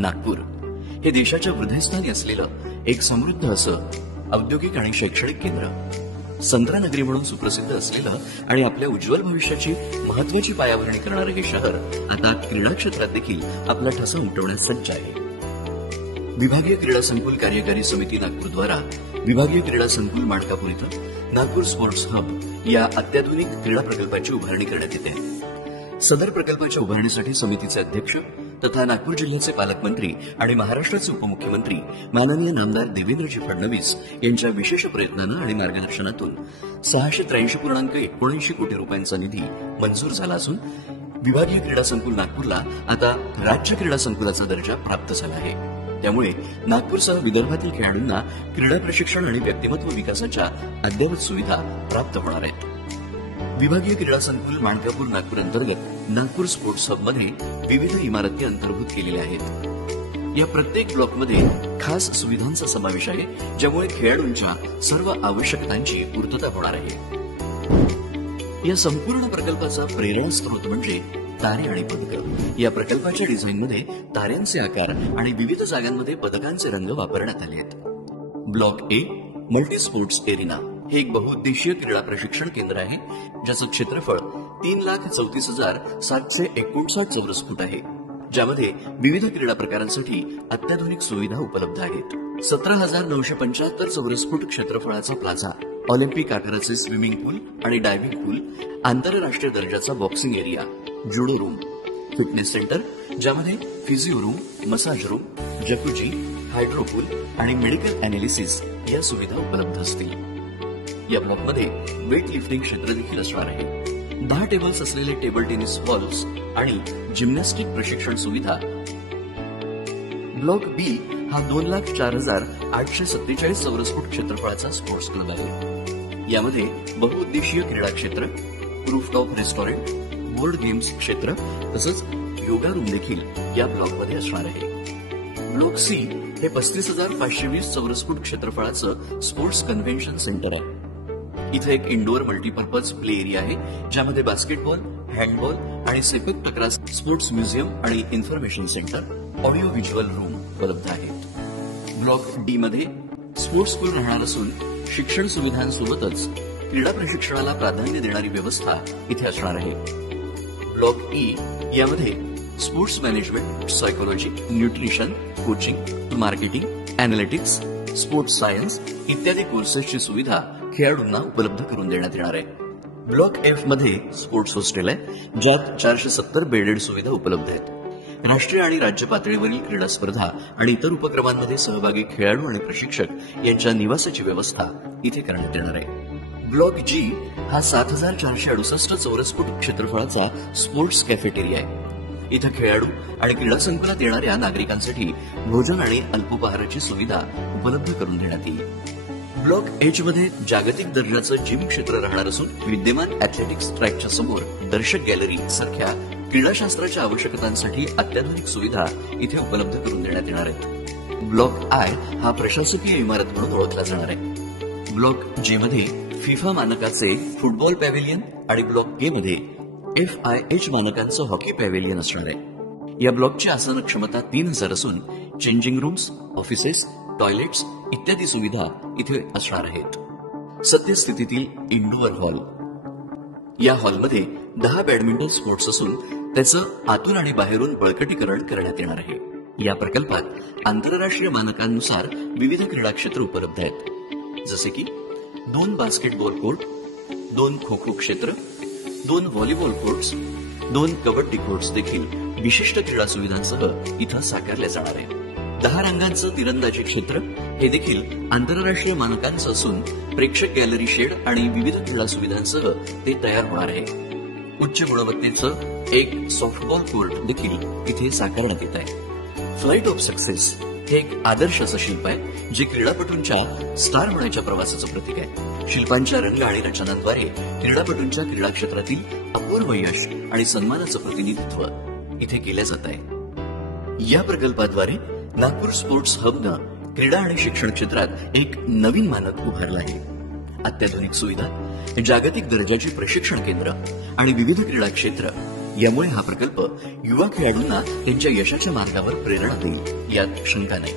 नागपूर हे देशाच्या हृदयस्थानी असलेलं एक समृद्ध असं औद्योगिक आणि शैक्षणिक केंद्र, संत्रानगरी म्हणून सुप्रसिद्ध असलेलं आणि आपल्या उज्ज्वल भविष्याची महत्वाची पायाभरणी करणारं हे शहर आता क्रीडा क्षेत्रात देखील आपला ठसा उमटवण्यास सज्ज आहे. विभागीय क्रीडा संकुल कार्यकारी समिती नागपूरद्वारा विभागीय क्रीडा संकुल माणकापूर इथं नागपूर स्पोर्ट्स हब या अत्याधुनिक क्रीडा प्रकल्पाची उभारणी करण्यात येते. सदर प्रकल्पाच्या उभारणीसाठी समितीचे अध्यक्ष तथा नागपूर जिल्ह्याचे पालकमंत्री आणि महाराष्ट्राचे उपमुख्यमंत्री माननीय नामदार देवेंद्रजी फडणवीस यांच्या विशेष प्रयत्नानं आणि मार्गदर्शनातून 683.79 कोटी रुपयांचा निधी मंजूर झाला असून विभागीय क्रीडा संकुल नागपूरला आता राज्य क्रीडा संकुलाचा दर्जा प्राप्त झाला आहे. त्यामुळे नागपूरसह विदर्भातील खेळाडूंना क्रीडा प्रशिक्षण आणि व्यक्तिमत्व विकासाच्या अद्ययावत सुविधा प्राप्त होणार आहेत. विभागीय क्रीडा संकुल माणकापूर नागपूर अंतर्गत नागपूर स्पोर्ट्स हबमध्ये विविध इमारती अंतर्भूत केलेल्या आहेत. या प्रत्येक ब्लॉकमध्ये खास सुविधांचा समावेश आहे, ज्यामुळे खेळाडूंच्या सर्व आवश्यकतांची पूर्तता होणार आहे. या संपूर्ण प्रकल्पाचा प्रेरणास्त्रोत म्हणजे तारे आणि पदकं. या प्रकल्पाच्या डिझाईनमध्ये ताऱ्यांचे आकार आणि विविध जागांमध्ये पदकांचे रंग वापरण्यात आले आहेत. Block a multi sports arena हे एक बहुउद्देशीय क्रीडा प्रशिक्षण केंद्र आहे, ज्याचं क्षेत्रफळ 3,34,759 चौरस फूट आहे, ज्यामध्ये विविध क्रीडा प्रकारांसाठी अत्याधुनिक सुविधा उपलब्ध आहेत. 17,975 चौरस फूट क्षेत्रफळाचा प्लाझा, ऑलिम्पिक आकाराचे स्विमिंग पूल आणि डायव्हिंग पूल, आंतरराष्ट्रीय दर्जाचा boxing area, judo room, fitness centre ज्यामध्ये physio room, massage room, jacuzzi, hydro pool आणि मेडिकल अॅनालिसिस या सुविधा उपलब्ध असतील. या ब्लॉकमध्ये वेट लिफ्टिंग क्षेत्र देखील असणार आहे. 10 टेबल्स असलेले टेबल टेनिस हॉल्स आणि जिम्नॅस्टिक प्रशिक्षण सुविधा. ब्लॉक बी हा 2,04,847 चौरस फूट क्षेत्रफळाचा स्पोर्ट्स क्लब आहे. यामध्ये बहुउद्देशीय क्रीडा क्षेत्र, रूफटॉप रेस्टॉरंट, बोर्ड गेम्स क्षेत्र तसंच योगा रूम देखील या ब्लॉकमध्ये असणार आहे. ब्लॉक सी हे 35,520 चौरस फूट क्षेत्रफळाचं स्पोर्ट्स कन्व्हेन्शन सेंटर आहे. इथे एक इंडोर मल्टीपर्पज प्ले एरिया आहे, ज्यामध्ये बास्केटबॉल, हँडबॉल आणि सेपक टकरा स्पोर्ट्स म्युझियम आणि information centre, audio visual room उपलब्ध आहेत. ब्लॉक डी मध्ये स्पोर्ट्स स्कूल राहणार असून शिक्षण सुविधांसोबतच क्रीडा प्रशिक्षणाला प्राधान्य देणारी व्यवस्था इथे असणार आहे. ब्लॉक ई यामध्ये sports management, psychology, nutrition, coaching, marketing, analytics, sports science इत्यादी कोर्सेसची सुविधा खेळाडूंना उपलब्ध करून देण्यात येणार आहे. ब्लॉक एफ मध्ये स्पोर्ट्स हॉस्टेल आहे, ज्यात 470 बेडेड सुविधा उपलब्ध आहेत. राष्ट्रीय आणि राज्य पातळीवरील क्रीडा स्पर्धा आणि इतर उपक्रमांमध्ये सहभागी खेळाडू आणि प्रशिक्षक यांच्या निवासाची व्यवस्था इथे करण्यात येणार आहे. ब्लॉक जी हा 7,468 चौरस फूट क्षेत्रफळाचा स्पोर्ट्स कॅफेटेरिया आहे. इथं खेळाडू आणि क्रीडा संकुलात येणाऱ्या नागरिकांसाठी भोजन आणि अल्पोपहाराची सुविधा उपलब्ध करून देण्यात येईल. ब्लॉक एच मध्ये जागतिक दर्जाचं जिम क्षेत्र राहणार असून विद्यमान अॅथलेटिक्स ट्रॅकच्या समोर दर्शक गॅलरी सारख्या क्रीडाशास्त्राच्या आवश्यकतांसाठी अत्याधुनिक सुविधा इथे उपलब्ध करून देण्यात येणार आहेत. ब्लॉक आय हा प्रशासकीय इमारत म्हणून ओळखला जाणार आहे. ब्लॉक जे मध्ये फिफा मानकाचे फुटबॉल पॅव्हिलियन आणि ब्लॉक के मध्ये FIH मानकांचं हॉकी पॅव्हिलियन असणार आहे. या ब्लॉकची आसन क्षमता 3,000 असून चेंजिंग रूम्स, ऑफिसेस, टॉयलेट्स इत्यादी सुविधा इथे असणार आहेत. सद्यस्थितीतील इंडोअर हॉल. या हॉलमध्ये 10 बॅडमिंटन स्पोर्ट्स असून त्याचं आतून आणि बाहेरून बळकटीकरण करण्यात येणार आहे. या प्रकल्पात आंतरराष्ट्रीय मानकांनुसार विविध क्रीडा क्षेत्र उपलब्ध आहेत, जसे की 2 बास्केटबॉल कोर्ट, 2 खो खो क्षेत्र, 2 व्हॉलीबॉल कोर्ट्स, 2 कबड्डी कोर्ट्स देखील विशिष्ट क्रीडा सुविधांसह इथं साकारले जाणार आहे. 10 रंगांचं तिरंदाजी क्षेत्र हे देखील आंतरराष्ट्रीय मानकांचं असून प्रेक्षक गॅलरी शेड आणि विविध क्रीडा सुविधांसह ते तयार होणार आहे. उच्च गुणवत्तेचं एक सॉफ्टबॉल कोर्ट देखील इथे साकारण्यात येत आहे. फ्लाइट ऑफ सक्सेस हे एक आदर्श असं शिल्प आहे, जे क्रीडापटूंच्या स्टार होण्याच्या प्रवासाचं प्रतीक आहे. शिल्पांच्या रंग आणि रचनांद्वारे क्रीडापटूंच्या क्रीडा क्षेत्रातील अपूर्व यश आणि सन्मानाचं प्रतिनिधित्व इथे केलं जात आहे. या प्रकल्पाद्वारे नागपूर स्पोर्ट्स हबनं क्रीडा आणि शिक्षण क्षेत्रात एक नवीन मानक उभारलं आहे. अत्याधुनिक सुविधा, जागतिक दर्जाची प्रशिक्षण केंद्र आणि विविध क्रीडा क्षेत्र यामुळे हा प्रकल्प युवा खेळाडूंना त्यांच्या यशाच्या मार्गावर प्रेरणा देईल यात शंका नाही.